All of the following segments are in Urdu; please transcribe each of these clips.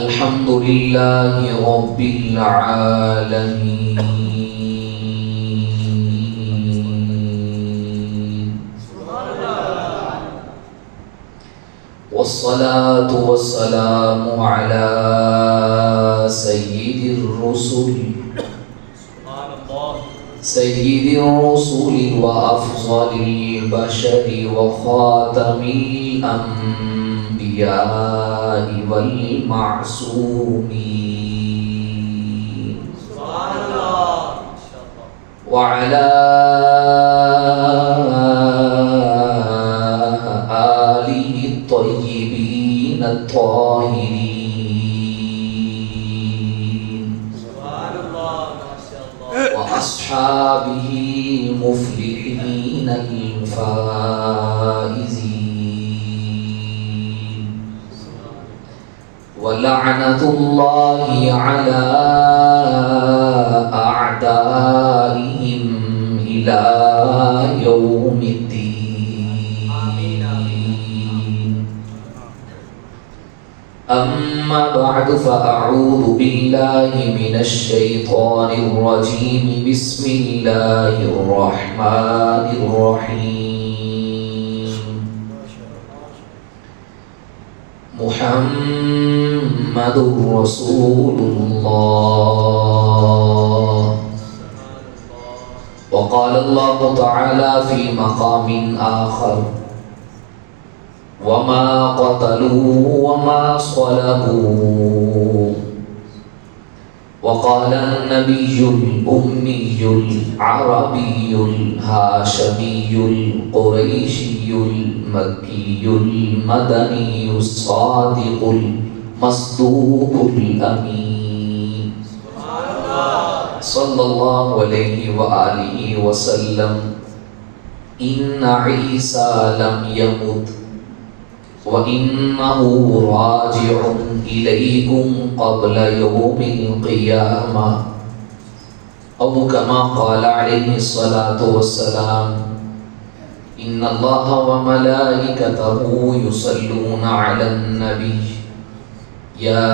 الحمد لله رب العالمين والصلاة والسلام على سيد الرسل وأفضل البشر وخاتم الأنبياء والمعصومين وعلى آله الطيبين الطاهرين وأصحابه المفلحين الفائزين ولعنة الله على أعدائهم إلى يوم الدين. أما بعد فأعوذ بالله من الشيطان الرجيم. بسم الله الرحمن الرحيم. محمد رسول الله. وقال الله تعالى في مقام آخر: وما قتلوه وما صلبوه. وقال النبي الأمي العربي الهاشمي القريشي المكي المدني الصادق المصدوق الأمين صلى الله عليه وآله وسلم: إن عيسى لم يمت وَإِنَّهُ رَاجِعٌ إِلَيْكُمْ قَبْلَ يَوْمِ الْقِيَامَةِ أو كما قال عليه الصلاة والسلام: إن الله وملائكته يصلون على النبي يا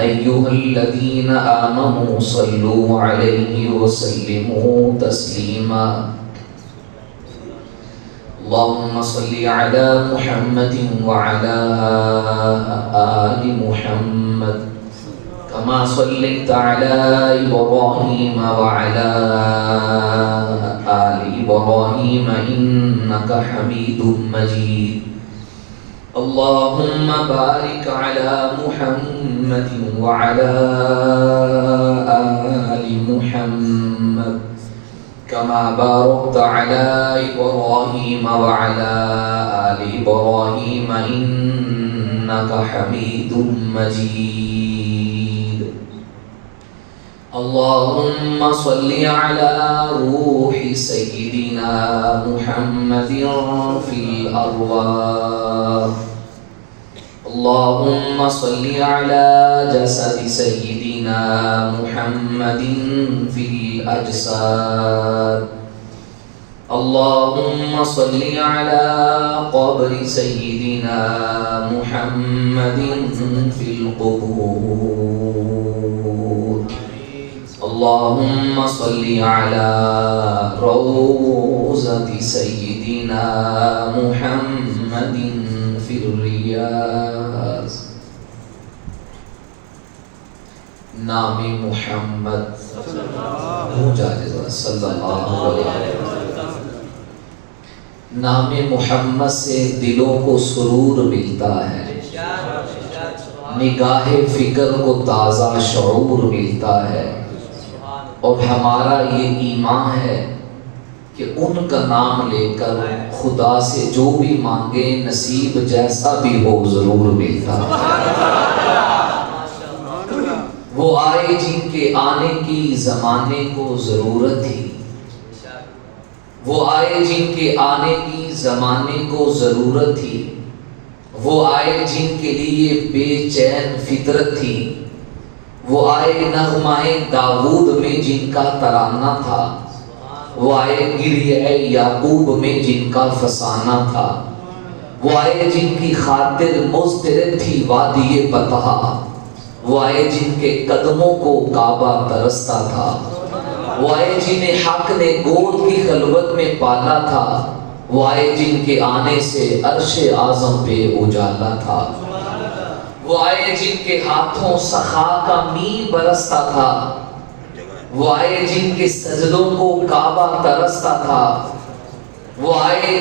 أيها الذين آمنوا صلوا عليه وسلموا تسليما. اللهم صل على محمد وعلى آل محمد كما صليت على إبراهيم وعلى آل إبراهيم إنك حميد مجيد. اللهم بارك على محمد وعلى آل محمد كما باركت على إبراهيم وعلى آل إبراهيم إنك حميد مجيد. اللهم صل على روح سيدنا محمد في الأرواح. اللهم صل على جسد سيدنا محمد في الأجساد. اللهم صل على قبر سيدنا محمد في القبور. اللهم صل على روضة سيدنا محمد في الرياض. نام محمد صلی اللہ علیہ وسلم. نام محمد سے دلوں کو سرور ملتا ہے، نگاہ فکر کو تازہ شعور ملتا ہے، اور ہمارا یہ ایمان ہے کہ ان کا نام لے کر خدا سے جو بھی مانگے نصیب جیسا بھی ہو ضرور ملتا ہے. وہ آئے جن کے آنے کی زمانے کو ضرورت تھی، وہ آئے جن کے آنے کی زمانے کو ضرورت تھی، وہ آئے جن کے لیے بے چین فطرت تھی، وہ آئے نغمائے داود میں جن کا ترانہ تھا، وہ آئے گریہ یعقوب میں جن کا فسانہ تھا، وہ آئے جن کی خاطر مضطرب تھی وادی بطحا، وہ آئے جن کے قدموں کو کعبہ ترستا تھا، وہ آئے جنہیں حق نے گود کی خلوت میں پالا تھا، وہ آئے جن کے آنے سے عرش اعظم پہ اجالا تھا، وہ آئے جن کے ہاتھوں سخا کا می برستا تھا، وہ آئے جن کے سجدوں کو کعبہ ترستا تھا، وہ آئے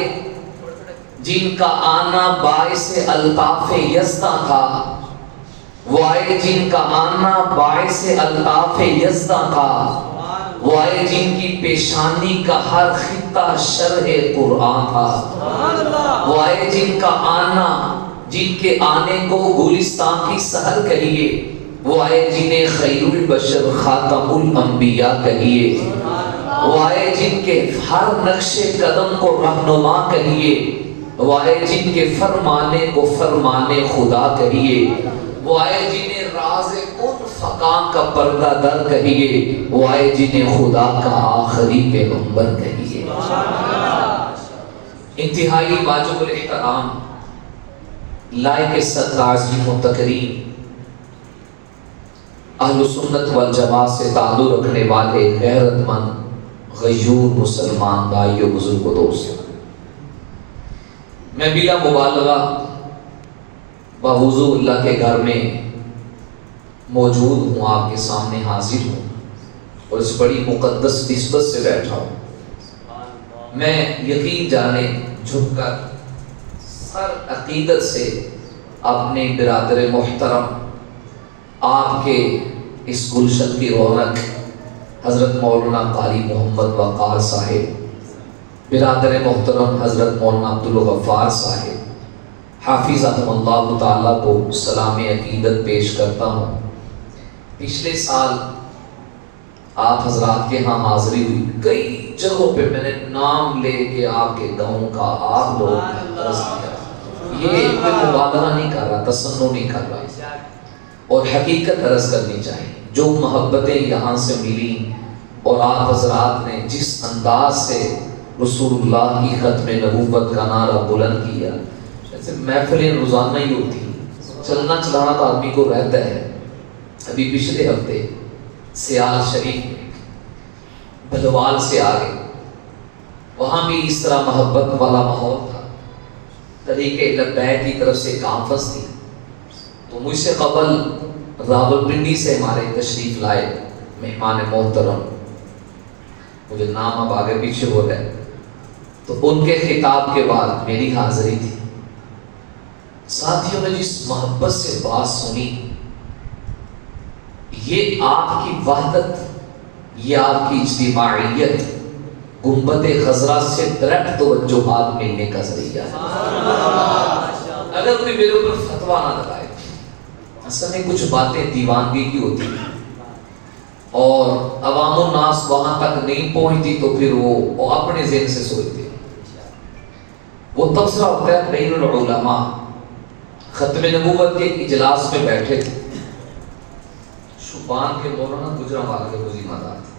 جن کا آنا باعث الطاف یزداں تھا، وہ آئے جن کا آنا باعث الطاف یزداں تھا، وہ آئے جن کی پیشانی کا ہر خطہ شرح قرآن تھا، وہ آئے جن کا آنا، جن کے آنے کو گلستان کی سحر کہیے، وہ آئے جنہیں خیر البشر خاتم الانبیاء کہیے، وہ آئے جن کے ہر نقش قدم کو رہنما کہیے، وہ آئے جن کے فرمانے کو فرمانے خدا کہیے، وہ آئے جنہیں راز کن فقاں کا پردہ در کہیے، وہ آئے جنہیں خدا کا آخری پیغمبر کہیے۔ انتہائی واجب الاحترام لائق صدر عظیم و تکریم اہل سنت والجماعت سے تعلق رکھنے والے غیرت مند غیور مسلمان بھائیوں بزرگ و دوست، میں بلا مبالغہ بوضو اللہ کے گھر میں موجود ہوں، آپ کے سامنے حاضر ہوں اور اس بڑی مقدس نسبت سے بیٹھا ہوں۔ میں یقین جانے جھک کر سر عقیدت سے اپنے برادر محترم آپ کے اس گلشن کی رونق حضرت مولانا قاری محمد وقار صاحب، برادر محترم حضرت مولانا عبدالغفار صاحب حافظہم اللہ تعالیٰ کو سلام عقیدت پیش کرتا ہوں۔ پچھلے سال آپ حضرات کے ہاں حاضری ہوئی، کئی جگہوں پہ میں نے نام لے کے آپ کے گاؤں کا آپ لوگ عرض کیا، یہ کوئی مبالغہ نہیں کر رہا، تصنع نہیں کر رہا، اور حقیقت عرض کرنی چاہیے۔ جو محبتیں یہاں سے ملی اور آپ حضرات نے جس انداز سے رسول اللہ کی ختم نبوت کا نعرہ بلند کیا، ایسے محفلیں روزانہ ہی ہوتی ہیں، چلنا چلانا تو آدمی کو رہتا ہے۔ ابھی پچھلے ہفتے سیال شریف میں بلوال سے آگے وہاں بھی اس طرح محبت والا ماحول تھا، طریقے لبیک کی طرف سے کانفرنس تھی، تو مجھ سے قبل راولپنڈی سے ہمارے تشریف لائے مہمان محترم، مجھے نام اب آگے پیچھے ہو گئے، تو ان کے خطاب کے بعد میری حاضری تھی۔ ساتھیوں نے جس محبت سے بات سنی، یہ آپ کی وحدت، یہ آپ کی اجتماعیت گنبد خضرا سے ڈائریکٹ توجہات ملنے کا ذریعہ ہے۔ اگر کوئی میرے اوپر فتویٰ نہ لگائے، اصل میں کچھ باتیں دیوانگی کی ہوتی ہیں اور عوام الناس وہاں تک نہیں پہنچتی تو پھر وہ اپنے ذہن سے سوچتے ہیں۔ وہ تبصرہ ہوتا ہے بین العلماء، ختم نبوت کے اجلاس میں بیٹھے تھے، شوبان کے مولانا گجرانوالہ کے وزیر دار تھے،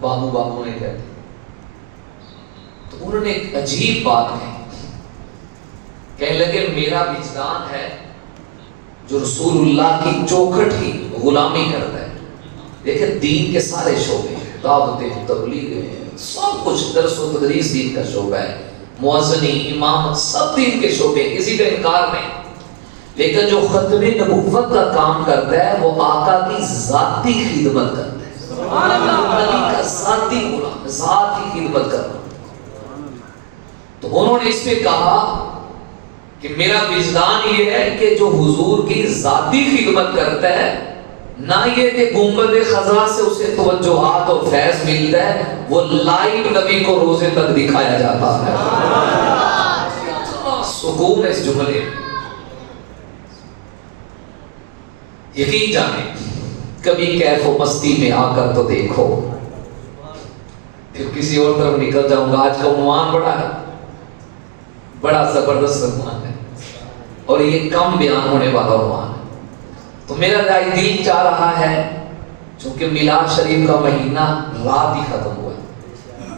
بابو نے کہتے، تو انہوں نے ایک عجیب بات کہنے لگے، میرا وجدان ہے جو رسول اللہ کی چوکھٹ کی غلامی کرتا ہے۔ دیکھیں دین کے سارے شعبے ہیں، دعوتیں، تبلیغیں، سب کچھ، درس و تدریس دین کا شعبہ ہے، مؤذنی، امامت، سب دین کے شعبے، کسی کا انکار نہیں، لیکن جو ختم نبوت کا کام کرتا ہے وہ آقا کی ذاتی خدمت کرتا ہے، نبی کا ذاتی غلام، ذات کی خدمت کرتا ہے۔ تو انہوں نے اس پہ کہا کہ میرا وجدان یہ ہے کہ جو حضور کی ذاتی خدمت کرتا ہے، نہ یہ کہ گنبد خضرا سے اسے توجہات اور فیض ملتا ہے، وہ لائیو نبی کو روزے تک دکھایا جاتا ہے۔ سکون اس جملے، یقین جانے کبھی کیف و مستی میں آ کر تو دیکھو، پھر کسی اور طرف نکل جاؤں گا۔ آج کا عنوان بڑا زبردست عنوان ہے اور یہ کم بیان ہونے والا عنوان ہے، تو میرا دل چاہ رہا ہے، چونکہ میلاد شریف کا مہینہ رات ہی ختم ہوا ہے،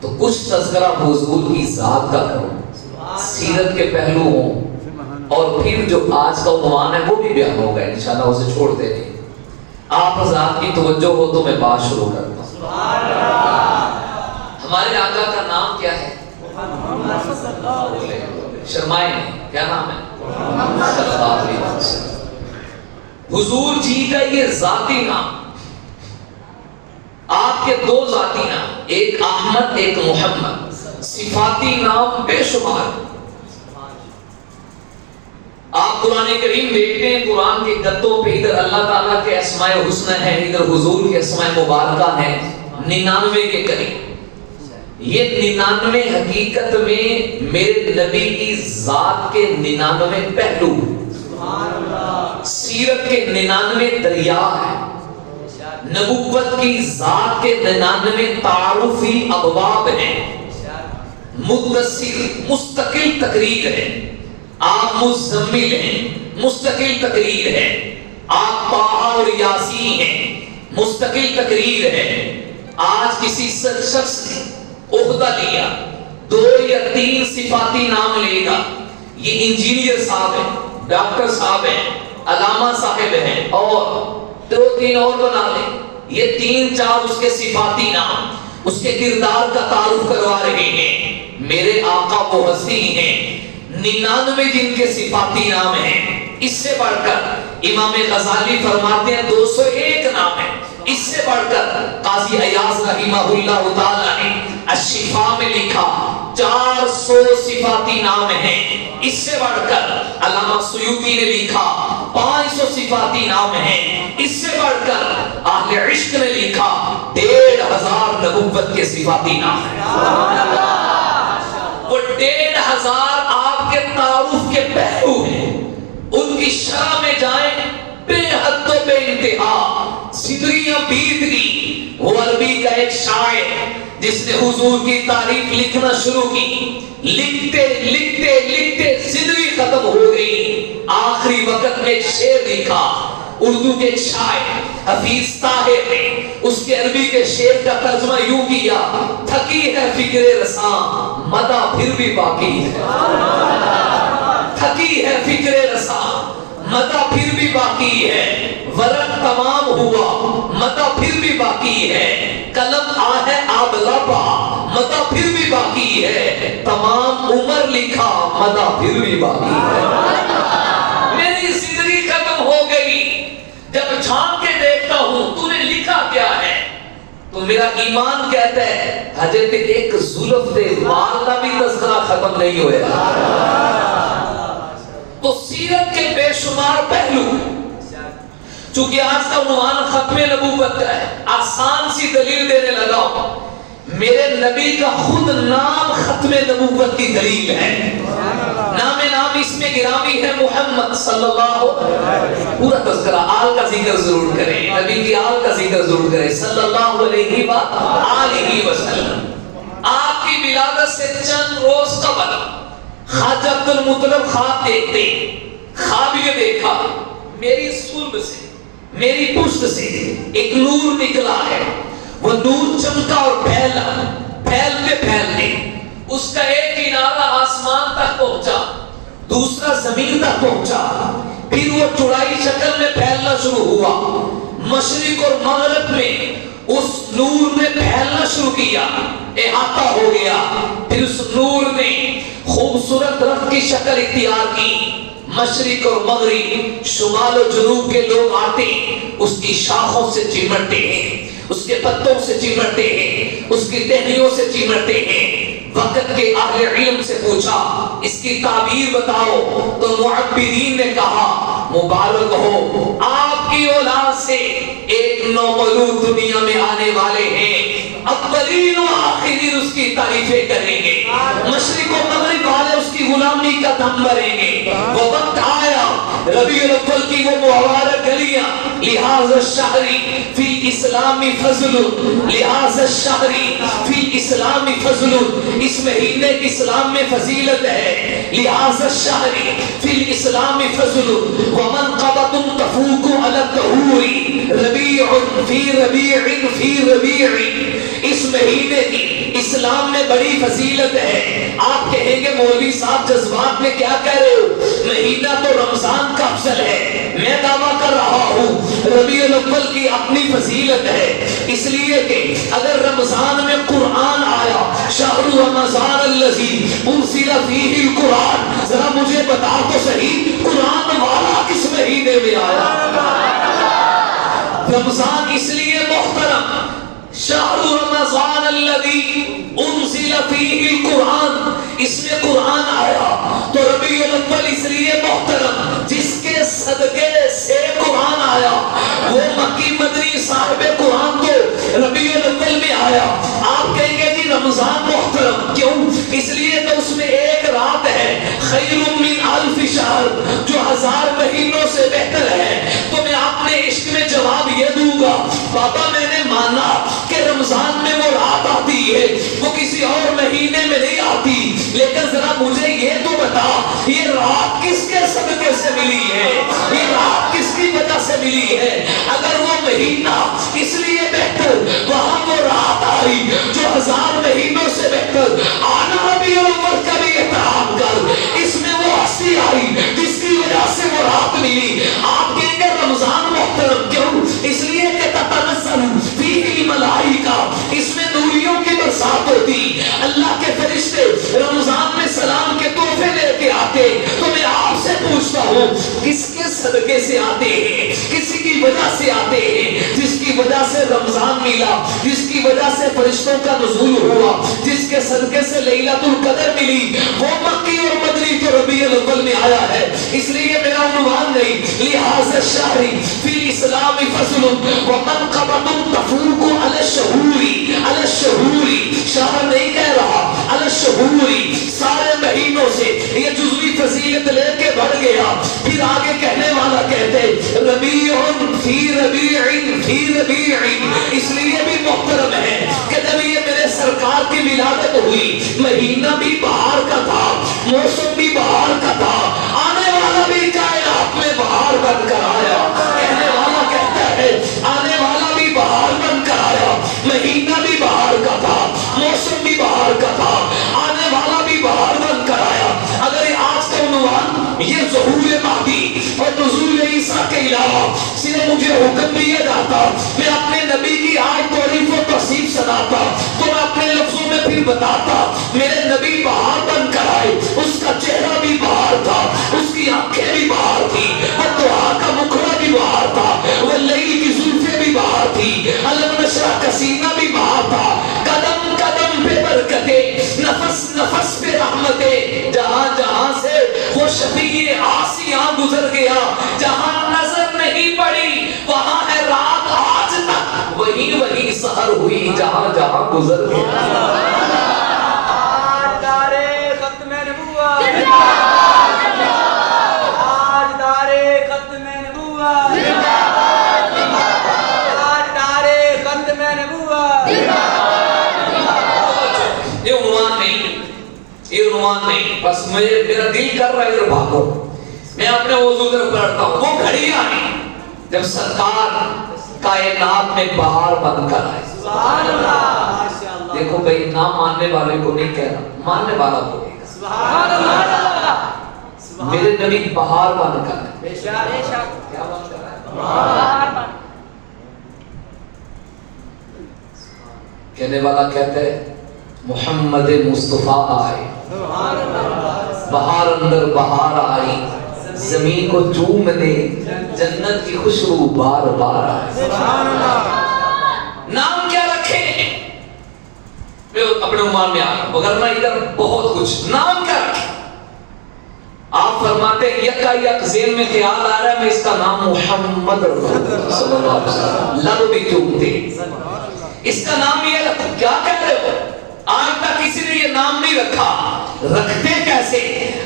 تو کچھ تذکرہ حضور کی ذات کا کروں، سیرت کے پہلو ہوں، اور پھر جو آج کا عنوان ہے وہ بھی بیان ہوگا انشاءاللہ، اسے چھوڑتے نہیں۔ آپ حضرات کی توجہ ہو تو میں بات شروع کرتا ہوں۔ ہمارے آقا کا نام کیا ہے؟ شرمائے کیا نام ہے؟ صلی اللہ علیہ وسلم۔ حضور جی کا یہ ذاتی نام، آپ کے دو ذاتی نام، ایک احمد ایک محمد، صفاتی نام بے شمار۔ آپ قرآن کریم دیکھتے ہیں، قرآن کے گدوں پہ ادھر اللہ تعالیٰ کے اسماء حسنہ ہیں، ادھر حضور کے اسماء مبارکہ ہیں 99 کے قریب۔ یہ 99 حقیقت میں میرے نبی کی ذات کے 99 پہلو، سیرت کے 99 دریا ہیں، نبوت کی ذات کے 99 تعارفی ابواب ہیں، متصل مستقل تقریر ہے۔ آپ مزمل ہیں، مستقل تقریر ہے۔ آپ طٰہٰ اور یاسین ہیں، مستقل تقریر ہے۔ آج کسی شخص نے عہدہ لیا، 2 یا 3 صفاتی نام لے گا، یہ انجینئر صاحب ہیں، ڈاکٹر صاحب ہیں، علامہ صاحب ہیں، اور 2-3 اور بنا لیں، یہ 3-4 اس کے صفاتی نام، اس کے کردار کا تعارف کروا رہے ہیں۔ میرے آقا وہ ہستی ہیں 99 جن کے صفاتی نام ہیں۔ اس سے بڑھ کر امام غزالی فرماتے ہیں 201 نام ہے۔ اس سے بڑھ کر قاضی ایاز رحمہ اللہ تعالی نے الشفاء میں لکھا 400 صفاتی نام ہیں۔ اس سے بڑھ کر علامہ سیوطی نے لکھا 500 صفاتی نام ہیں۔ اس سے بڑھ کر اہل عشق نے لکھا 1500 نبوت کے صفاتی نام ہیں۔ وہ 1500 آپ کے تعارف کے پہلو ہیں، ان کی شرح میں جائیں بے حد و بے انتہا، صدریاں بیت گئی۔ وہ عربی کا ایک شاعر جس نے حضور کی تعریف لکھنا شروع کی، لکھتے لکھتے لکھتے صدری ختم ہو گئی، آخری وقت میں ایک شعر لکھا۔ اردو کے ایک شاعر حفیظ طاہر نے اس کے عربی کے شعر کا ترجمہ یوں کیا، تھکی ہے فکر رساں مدہ پھر بھی باقی ہے۔ تھکی ہے فکر رساں مدہ پھر بھی باقی ہے، ورق تمام ہوا مدہ پھر بھی باقی ہے، قلم آہ آب لبا مدہ پھر بھی باقی ہے، تمام عمر لکھا مدہ پھر بھی باقی ہے۔ میری زندگی ختم ہو گئی، جب جھانک کے دیکھتا ہوں تو نے لکھا کیا ہے، تو میرا ایمان کہتا ہے حضرت ایک زلف دے بال کا بھی تذکرہ ختم نہیں ہوئے۔ تو سیرت کے بے شمار پہلو، چونکہ آج کا عنوان ختم نبوت کا ہے، آسان سی دلیل دینے لگا ہوں۔ میرے نبی کا خود نام ختم نبوت کی دلیل ہے۔ نام اس میں گرامی ہے محمد صلی اللہ علیہ وسلم۔ پورا تذکرہ آل کا ذکر ضرور کریں، نبی کی آل کا ذکر ضرور کریں، صلی اللہ علیہ وآلہ وسلم۔ آپ کی ولادت سے چند روز قبل خواجہ عبد المطلب خواب دیکھتے، خواب یہ دیکھا میری صلب سے، میری پشت سے ایک نور نکلا ہے، وہ نور چمکا اور پھیلا، پھیلتے پھیلتے اس کا ایک کنارہ آسمان تک پہنچا، دوسرا زمین تک پہنچا، پھر وہ چوڑائی شکل میں پھیلنا شروع ہوا۔ مشرق اور مغرب میں اس نور نے پھیلنا شروع کیا، احاطہ ہو گیا، پھر اس نور نے خوبصورت درخت کی شکل اختیار کی۔ مشرق اور مغرب، شمال و جنوب کے لوگ آتے اس کی شاخوں سے چمٹتے ہیں، اس کے پتوں سے چمٹتے ہیں، اس کی ٹہنیوں سے چمٹتے ہیں۔ وقت کے اہل علم سے پوچھا اس کی تعبیر بتاؤ، تو معبرین نے کہا مبارک ہو آپ کی اولاد سے ایک نومولود دنیا میں آنے والے ہیں، اولین و آخرین اس کی تعریفیں کریں گے، مشرق و مغرب والے اس کی غلامی کا دم بھریں گے۔ وہ وقت آیا ربیع الاول کی وہ مبارک گلیاں، لہذا الشہری فی الاسلام فضل، لہذا الشہری فی الاسلام فضل، اس مہینے کی اسلام میں فضیلت ہے، لہذا الشہری فی الاسلام فضل، ومنقبۃ تفوق علی الدہور، ربیع فی ربیع فی ربیع، اس مہینے کی اسلام میں بڑی فضیلت ہے. آپ کہیں گے مولوی صاحب جذبات میں کیا کہہ رہے ہو؟ مہینہ تو رمضان کا افضل ہے. میں دعویٰ کر رہا ہوں ربیع الاول کی اپنی فضیلت ہے، اس لیے کہ اگر رمضان میں قرآن آیا، شہر رمضان الذی انزل فیہ القرآن، ذرا مجھے بتا تو صحیح قرآن والا کس مہینے میں آیا؟ رمضان اس لیے محترم، شہر رمضان الذی انزل فیہ القرآن، اس میں قرآن آیا تو ربیع الاول اس لیے محترم جس کے صدقے سے قرآن آیا، وہ مکی مدنی صاحب قرآن تو ربیع الاول میں آیا. آپ کہیں گے جی رمضان محترم کیوں؟ اس لیے تو اس میں ایک رات ہے خیر من الف شہر، جو 1000 مہینوں سے بہتر ہے. تو میں اپنے عشق میں جواب یہ دوں گا، بابا میں نے مانا کہ رمضان میں وہ رات آتی ہے، وہ کسی اور مہینے میں نہیں آتی، لیکن ذرا مجھے یہ تو بتا یہ رات کس کے صدقے سے ملی ہے، یہ رات کس کی وجہ سے ملی ہے؟ اگر وہ مہینہ اس لیے بہتر، وہاں وہ رات آئی جو 1000 مہینوں سے بہتر، آنا ربیع الاول کا بھی احترام کر، اس میں وہ ہستی آئی جس کی وجہ سے وہ رات ملی. آپ کہیں گے رمضان محترم کیوں؟ اس لیے کہ تتنزل فیہ الملائکہ، اس میں نوریوں کی برسات ہوتی، اللہ کے فرشتے رمضان میں سلام کے تحفے لے کے آتے. تو میں آپ سے پوچھتا ہوں کس کے صدقے سے آتے ہیں؟ کسی کی وجہ سے آتے ہیں، جس کی وجہ سے رمضان ملا، جس کی وجہ سے فرشتوں کا نزول ہوا، جس کے صدقے سے لیلۃ القدر ملی، وہ مکی اور مدنی تو ربیع الاول میں آیا ہے. اس لیے میرا عنوان نہیں، لہذا الشہر فی الاسلام فضل ومنقبۃ تفوق علی الشہور، علی الشہور، شہر نہیں کہہ رہا، علی الشہور، سارے مہینوں سے یہ جزوی فضیلت لے کے بڑھ گیا. پھر آگے کہنے والا کہتے ربیع فی ربیع فی ربیع، اس لیے بھی محترم ہے کہ جب یہ میرے سرکار کی ولادت ہوئی، مہینہ بھی بہار کا تھا، موسم بھی بہار کا تھا، آنے والا بھی کائنات میں بہار بن کر آیا. کہنے والا کہتا ہے آنے والا بھی بہار بن کر آیا، مہینہ بھی بہار کا تھا، موسم بھی بہار کا تھا، آنے والا بھی بہار بن کر آیا. اگر آج کا عنوان یہ ظہور مہدی اور نزول عیسیٰ کے علاوہ صرف مجھے حکم دیا جاتا میں اپنے نبی کی آیت تعریف و توصیف سناتا، تو میں اپنے لفظوں میں پھر بتاتا میرے نبی بہار بن کر آئے. اس کا چہرہ بھی بہار تھا، اس کی آنکھیں بھی بہار تھی، الدعا کا مکھڑا بھی بہار تھا، واللیل کی زلفیں بھی بہار تھی، علم نشرح کا سینہ بھی بہار تھا. قدم قدم پہ برکتیں، نفس نفس پہ رحمتیں، جہاں جہاں سے وہ شفیع آسیاں گزر گیا، جہاں نظر نہیں پڑی وہاں ہے رات آج تک، وہی وہی سحر ہوئی جہاں جہاں گزر گیا. نہیں بس میرا دل کر رہا ہے ادھر بھاگو، میں اپنے وضو ادھر پڑھتا ہوں. وہ گھڑی آئی جب سرکار کائنات میں بہار بن کر آئے. سبحان اللہ. دیکھو بھائی نہ ماننے والے کو نہیں کہہ رہا، ماننے والا کو کہے گا. سبحان اللہ. میرے نبی بہار بن کر آئے. بے شک. کیا بن کر آئے؟ بہار بن. کہنے والا کہتا ہے محمد مصطفیٰ آئے، بہار اندر بہار آئی، زمین کو چوم دے، جنت کی خوشبو بار بار آئے. نام کیا رکھیں؟ میں اپنے عنوان میں آ رہا ہوں، وگرنہ ادھر بہت کچھ. نام کیا رکھیں؟ آپ فرماتے ہیں یکا یک ذہن میں خیال آ رہا ہے میں اس کا نام محمد صلی اللہ علیہ وسلم، لب بھی چومتے اس کا نام یہ رکھو. کیا کہہ رہے ہو؟ آج تک کسی نے یہ نام نہیں رکھا. رکھتے کیسے؟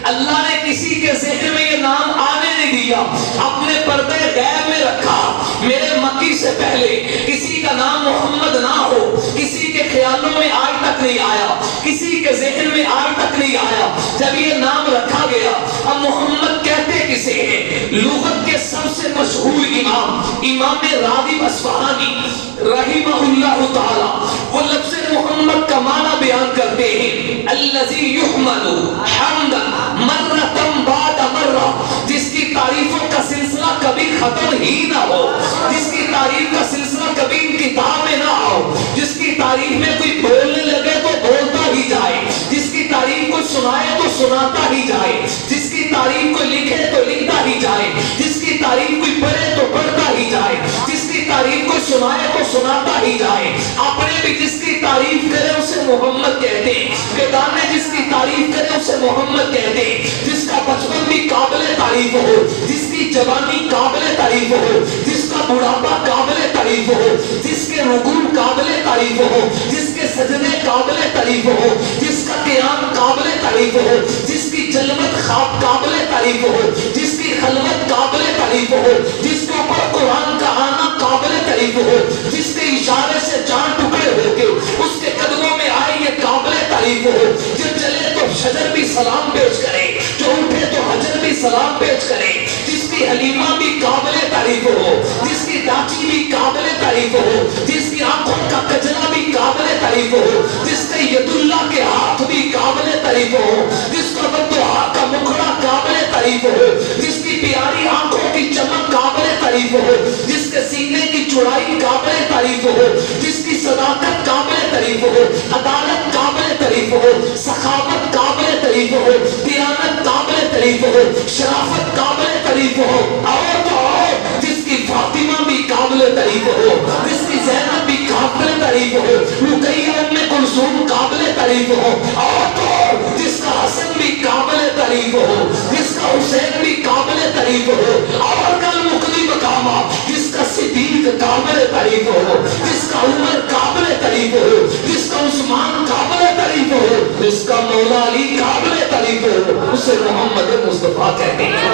اللہ نے کسی کے ذہن میں یہ نام آنے نہیں دیا، اپنے پردے غیب میں رکھا. میرے مکی سے پہلے کسی کا نام محمد نہ ہو، کسی کے خیالوں میں آج تک نہیں آیا، کسی کے ذہن میں آج تک نہیں آیا. جب یہ نام رکھا گیا اب محمد کہتے کسے ہیں؟ لغت کے سب سے مشہور امام راغب اصفہانی رحمہ اللہ تعالی وہ لفظ محمد محمد کا معنی بیان کرتے ہیں الذی یحمد حمدا مرۃ بعد مرہ، جس کی تعریفوں کا سلسلہ کبھی ختم ہی نہ ہو، جس کی تعریف کا سلسلہ کبھی انقطاع میں نہ ہو، جس کی تعریف میں کوئی بولنے لگے تو بولتا ہی جائے، جس کی تعریف کو سنائے تو سناتا ہی جائے، جس کی تعریف کو لکھے تو لکھتا ہی جائے، جس کی تعریف کوئی پڑھے تو پڑھتا ہی جائے، جس کی تعریف کو سنائے تو سناتا ہی جائے۔ اپنے بھی جس کی تعریف کرے اسے محمد کہتے ہیں، بیگانے جس کی تعریف کرے اسے محمد کہتے ہیں، جس کا بچپن بھی قابل تعریف ہو، جس کی جوانی قابل تعریف ہو، جس کا بڑھاپا قابل تعریف ہو، جس کے رکوع قابل تعریف ہو، جس کے سجدے قابل تعریف ہو، جس کا قیام قابل تعریف ہو، جس کی جلوت خواب قابل تعریف ہو، جس کی خلوت قابل تعریف ہو، جس کے اوپر قرآن کا آنا قابل تعریف ہو، جس کے اشارے سے جان ٹکڑے ہو کے اس کے قدموں میں آئے یہ قابل تعریف ہو، جو چلے تو شجر بھی سلام پیش کرے، جو اٹھے تو حجر بھی سلام پیش کرے، جس کی حلیمہ بھی قابل تعریف ہو، جس کی داچی بھی قابل تعریف ہو، جس کی آنکھوں کا کجرا بھی قابل تعریف ہو، جس کے ید اللہ کے ہاتھ بھی قابل تعریف ہو، جس کا بددعا کا مکھڑا قابل تعریف ہو، جس کی پیاری آنکھوں کی چمک قابل تعریف ہو، جس کے سینے کی چوڑائی قابل تعریف ہو، جس کی صداقت قابل تعریف ہو، عدالت قابل تعریف ہو، سخاوت قابل تعریف ہو، دیانت قابل تعریف ہو، شرافت قابل تعریف ہو، اور تو اور جس کی فاطمہ بھی قابل تعریف ہو، جس کی زینب بھی قابل تعریف ہو، رقیہ ام کلثوم قابل تعریف ہو، اور تو اور جس کا حسن بھی قابل تعریف ہو، جس کا حسین بھی قابل تعریف ہو، اور کل مقدم مقامات جس کا صدیق قابل تعریف ہو، جس کا عمر قابل تعریف ہو، جس کا عثمان قابل تعریف ہو، جس کا مولا علی قابل تعریف ہو، اسے محمد مصطفیٰ کہتے ہیں۔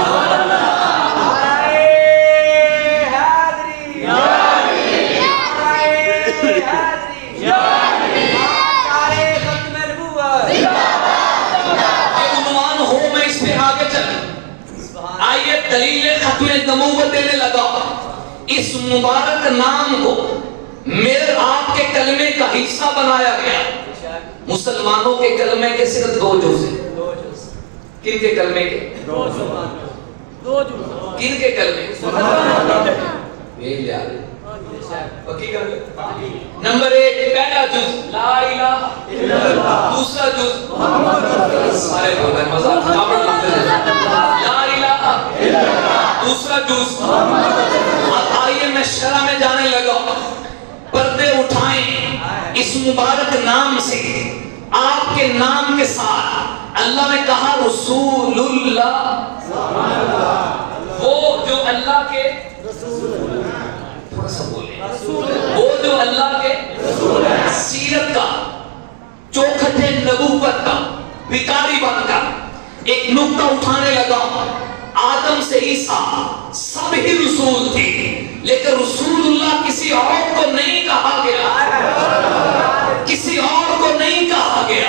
دلیل ختم نبوت دینے لگا، اس مبارک نام کو میرے آپ کے کلمے کا حصہ بنایا گیا۔ مسلمانوں کے کلمے کے صرف دو جز ہیں۔ کن کے کلمے کے؟ کن کے کلمے؟ پکی کر لیں۔ نمبر ایک پہلا جز لا الہ الا اللہ، دوسرا جز محمد رسول اللہ۔ سارے لوگ ہیں مذاق لا الہ الا اللہ، دوسرا جز محمد رسول اللہ۔ اب آئیے میں شرح میں جانے لگا، پردے اٹھائیں اس مبارک نام سے، آپ کے نام کے ساتھ اللہ نے کہا رسول اللہ، وہ جو اللہ کے رسول، تھوڑا سا بولیں، وہ جو اللہ کے سیرت کا، چوکھٹ نبوت کا بھکاری بن کر ایک نقطہ اٹھانے لگا۔ آدم سے عیسیٰ سب ہی رسول تھے، لیکن رسول اللہ کسی اور کو نہیں کہا گیا، کسی اور کو نہیں کہا گیا۔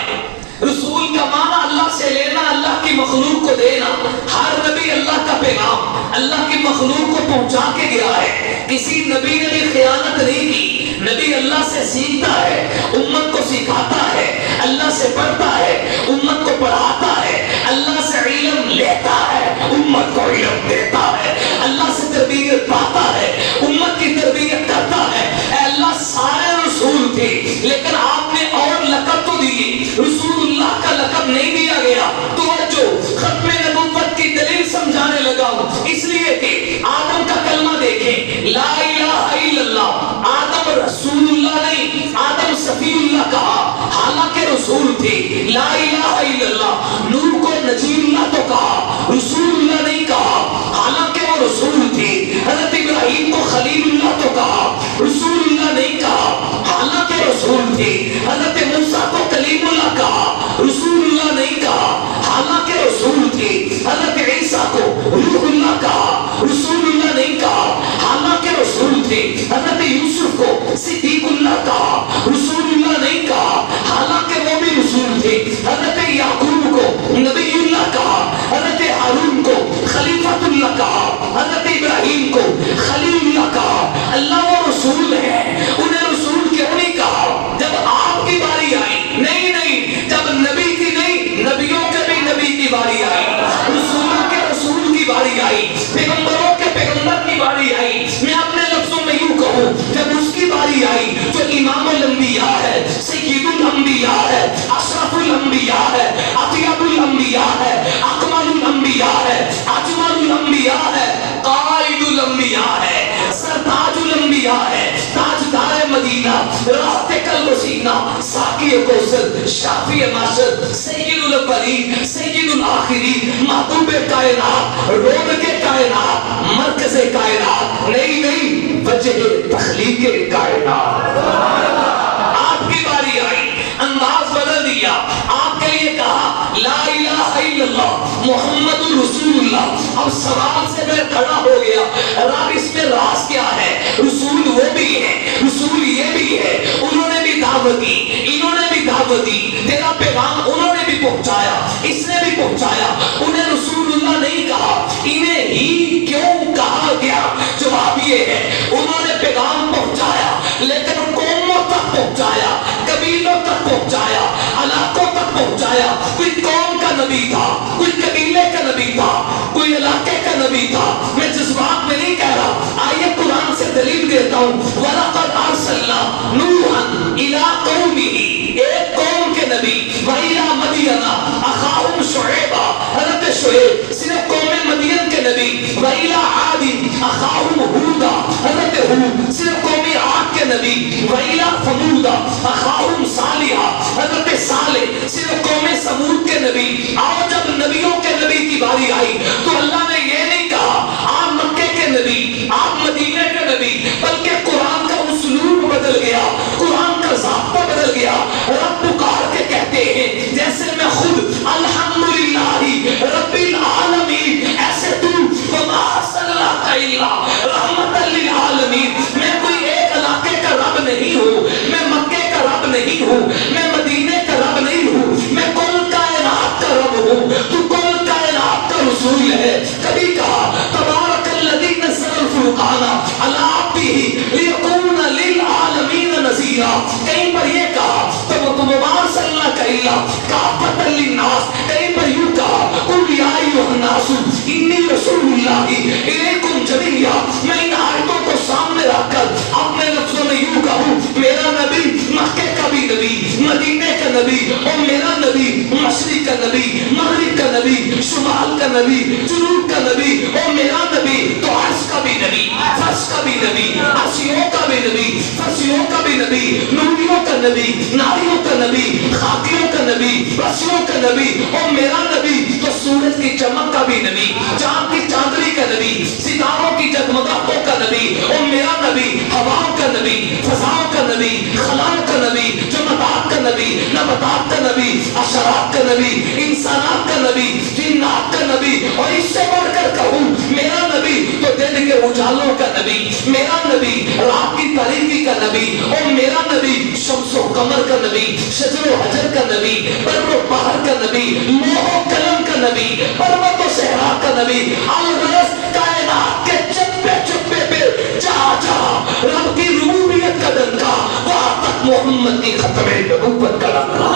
رسول کا معنی اللہ سے لینا، اللہ کی مخلوق کو دینا۔ ہر نبی اللہ کا پیغام اللہ کی مخلوق کو پہنچا کے گیا ہے، کسی نبی نے بھی خیانت نہیں کی۔ نبی اللہ سے سیکھتا ہے، امت کو سکھاتا ہے، اللہ سے پڑھتا ہے، امت کو پڑھاتا ہے، اللہ سے علم لیتا ہے، امت کو علم دیتا ہے، اللہ سے تربیت پاتا ہے، امت کی تربیت کرتا ہے۔ اے اللہ سارے رسول تھے، لیکن آپ نے اور لقب تو دیے، رسول اللہ کا لقب نہیں دیا گیا۔ توجہ، ختم نبوت کی دلیل سمجھانے لگا ہوں، اس لیے کہ آدم کا کلمہ دیکھیں، لا الہ الا اللہ، آدم رسول اللہ نہیں، آدم صفی اللہ کہا، حالانکہ رسول تھے۔ لا الہ الا اللہ، نوح کو نجی اللہ تو کہا، رسول اللہ نہیں کہا، حالانکہ وہ رسول تھے۔ حضرت ابراہیم کو خلیل اللہ تو کہا، رسول اللہ نہیں کہا، حالانکہ رسول تھے۔ حضرت موسیٰ کو کلیم اللہ کہا، رسول اللہ نہیں کہا، حالانکہ رسول تھے۔ حضرت عیسیٰ کو روح اللہ کہا، رسول اللہ نہیں کہا، حالانکہ رسول تھے۔ حضرت یوسف کو صدیق اللہ کہا، رسول اللہ نہیں کہا، حالانکہ وہ بھی رسول تھے۔ حضرت یعقوب کو نبی اللہ کہا، حضرت ہارون کو خلیفۃ اللہ کہا، حضرت ابراہیم کو خلیل اللہ کہا۔ اللہ وہ رسول ہے، انہیں رسول کیوں نہیں کہا؟ جب آپ کی باری سینہ ساقی کوثر شافی معشر سید الاولین سید الآخرین محبوب کائنات رونق کائنات مرکز کائنات نہیں وجہ تخلیق کائنات. آپ کی باری آئی انداز بدل دیا آپ کے لیے کہا لا الہ الا اللہ محمد رسول اللہ. اب سوال سے میں کھڑا ہو گیا رب اس میں راز کیا ہے؟ رسول وہ بھی ہے رسول یہ بھی ہے انہوں نے بھی دعوت دی انہوں نے بھی دعوت دی تیرا پیغام انہوں نے بھی پہنچایا اس نے بھی پہنچایا انہیں رسول اللہ نہیں کہا انہیں ہی کیوں کہا گیا؟ جواب یہ ہے انہوں نے پیغام پہنچایا لیکن قوموں تک پہنچایا قبیلوں تک پہنچایا علاقوں تک پہنچایا. کوئی قوم کا نبی تھا کوئی قبیلے کا نبی تھا کوئی علاقے کا نبی تھا. میں جذبات میں نہیں کہہ رہا آئیے قرآن سے دلیل دیتا ہوں. وَلَقَدْ أَرْسَلْنَا نُوحًا إِلَىٰ قَوْمِهِ ایک قوم کے نبی وَإِلَىٰ مَدْيَنَ أَخَاهُمْ شُعَيْبًا حضرت شعیب صرف قوم مدین کے نبی وَإِلَىٰ عَادٍ أَخَاهُمْ هُودًا حضرت ہود صرف قوم عاد کے نبی وَإِلَىٰ ثَمُودَ أَخَاهُمْ صَالِحًا حضرت صالح صرف قوم سمود کے نبی. آؤ جب نبیوں کے نبی کی باری آئی تو اللہ نے یہ نہیں کہا آپ مکے کے نبی آپ مدینے کے نبی بلکہ قرآن کا اسلوب بدل گیا قرآن کا ضابطہ بدل گیا. رب پکار کے کہتے ہیں جیسے میں خود الحمدللہ رب العالمین ایسے تو وما ارسلناک الا رحمۃ للعالمین. میں کوئی ایک علاقے کا رب نہیں ہوں میں مکے کا رب نہیں ہوں میں مدینے کا رب نہیں ہوں میں کل کائنات کا رب ہوں. تو کل کائنات کا رسول ہے. کبھی کہا تبارک الذی نزل الفرقان علی عبدہ لیکون للعالمین نذیرا. کہیں پر یہ کہا وما ارسلناک الا کافۃ للناس. کہیں پر یوں کہا قل یا ایھا الناس انی رسول اللہ الیکم جمیعا. میں ان آیتوں کو سامنے رکھ کر اپنے لفظوں میں یوں کہوں میرا نبی مکے کا بھی نبی مدینے کا نبی اور میرا نبی مشرق کا نبی مغرب کا نبی شمال کا نبی جنوب کا نبی اور میرا نبی تو عرش کا بھی نبی فرش کا بھی نبی عرشیوں کا بھی نبی فرشیوں کا بھی نبی نوریوں کا نبی ناریوں کا نبی خاکیوں کا نبی رشیوں کا نبی اور میرا نبی تو سورج کی چمک کا بھی نبی چاند کی چاندنی کا نبی ستاروں کی جگمگاہٹوں کا نبی اور میرا نبی ہواؤں کا نبی فضاؤں کا نبی خلاؤں کا نبی جمادات کا نبی نباتات کا نبی حشرات کا نبی انسانات کا نبی جنات کا نبی. اور اس سے بڑھ کر کہوں میرا نبی تو دن کے اجالوں کا نبی میرا نبی رات کی تاریکی کا نبی اور میرا نبی شمس و قمر کا نبی شجر و حجر کا نبی بر و بحر کا نبی لوح و قلم کا نبی پروت و صحرا کا نبی الغرض کائنات کے چپے چپے پہ جہاں جہاں رب کی ربوبیت کا ڈنکا وہاں تک محمد کی ختم نبوت کا ڈنکا.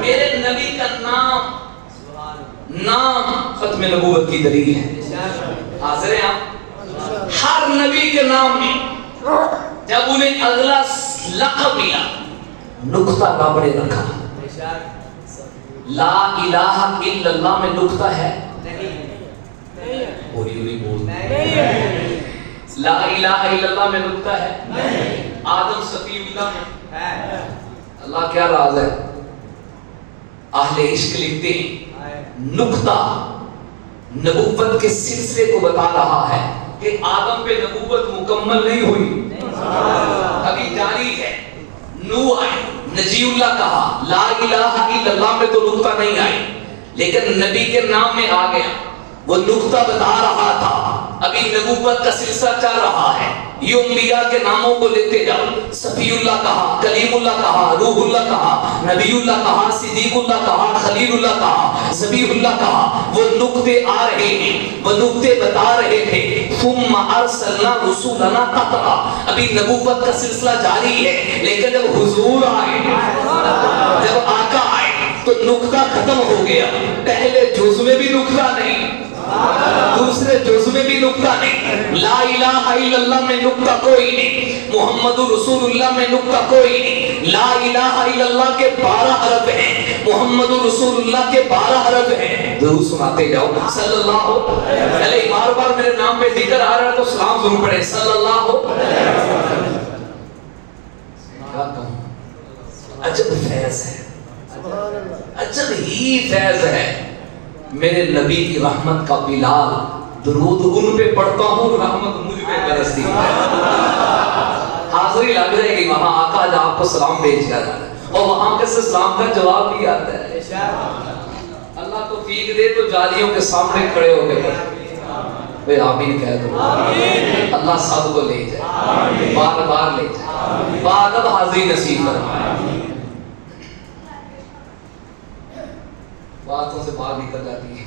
میرے نبی کا نام ختم نبوت کی دلیل ہے. حاضر ہیں آپ؟ ہر نبی کے نام میں جب انہیں اگلا لقب ملا نقطہ بابڑے رکھا. لا الہ الا اللہ میں نقطہ ہے ہولی ہولی بول لا الہ الا اللہ میں نقطہ ہے آدم صفی اللہ میں اللہ کیا راز ہے. اہل عشق لکھتے ہیں نقطہ نبوت کے سلسلے کو بتا رہا ہے کہ آدم پہ نبوت مکمل نہیں ہوئی ابھی جاری ہے. نوح آئے نجی اللہ کہا لا الہ الا اللہ میں تو نقطہ نہیں آئی لیکن نبی کے نام میں آ گیا وہ نقطہ بتا رہا تھا. ابھی نبوت کا سلسلہ چل رہا ہے. یہ انبیاء کے ناموں کو لیتے جاؤ. صفی اللہ کہا کلیم اللہ کہا روح اللہ کہا نبی اللہ کہا صدیق اللہ کہا خلیل اللہ کہا ذبیح اللہ کہا. وہ نقطے آ رہے ہیں وہ نقطے بتا رہے تھے. ثم ارسلنا رسولنا قطعا. ابھی نبوت کا سلسلہ جاری ہے لیکن جب حضور آئے جب آقا آئے تو نقطہ ختم ہو گیا. پہلے جز میں بھی نقطہ نہیں دوسرے جز میں بھی نقطہ نہیں. لا الہ الا الا اللہ میں نکتہ کوئی نہیں، محمد رسول اللہ میں نکتہ کوئی نہیں۔ لا الہ الا اللہ کے 12 حرف ہیں، محمد رسول اللہ کے 12 حرف ہیں۔ درود سناتے جاؤ صلی اللہ علیہ، بار بار میرے نام پہ ذکر آ رہا ہے تو سلام ضرور پڑھیں صلی اللہ علیہ۔ کیا کہوں، عجب فیض ہے، عجب ہی فیض ہے۔ میرے نبی کی رحمت کا بلال، درود ان پہ پڑھتا ہوں، رحمت مجھ پہ برستی ہے۔ حاضری لگ جائے گی وہاں، آقا جا آپ کو سلام بھیج کر آتا ہے اور وہاں کے سے سلام کا جواب بھی آتا ہے۔ اللہ توفیق دے تو جالیوں کے سامنے کھڑے ہو گئے بھئی آمین کہہ دو، اللہ سب کو لے جائے، بار بار لے جائے، بادب حاضری نصیب فرمائے۔ باتوں سے باہر نکل جاتی ہے،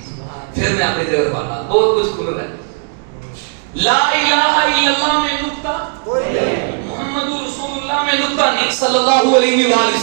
پھر میں اپنی جگہ والا بہت کچھ کھل رہا ہے۔ لا الہ الا اللہ میں نکتہ، محمد رسول اللہ میں نکتہ نہیں، صلی اللہ علیہ وآلہ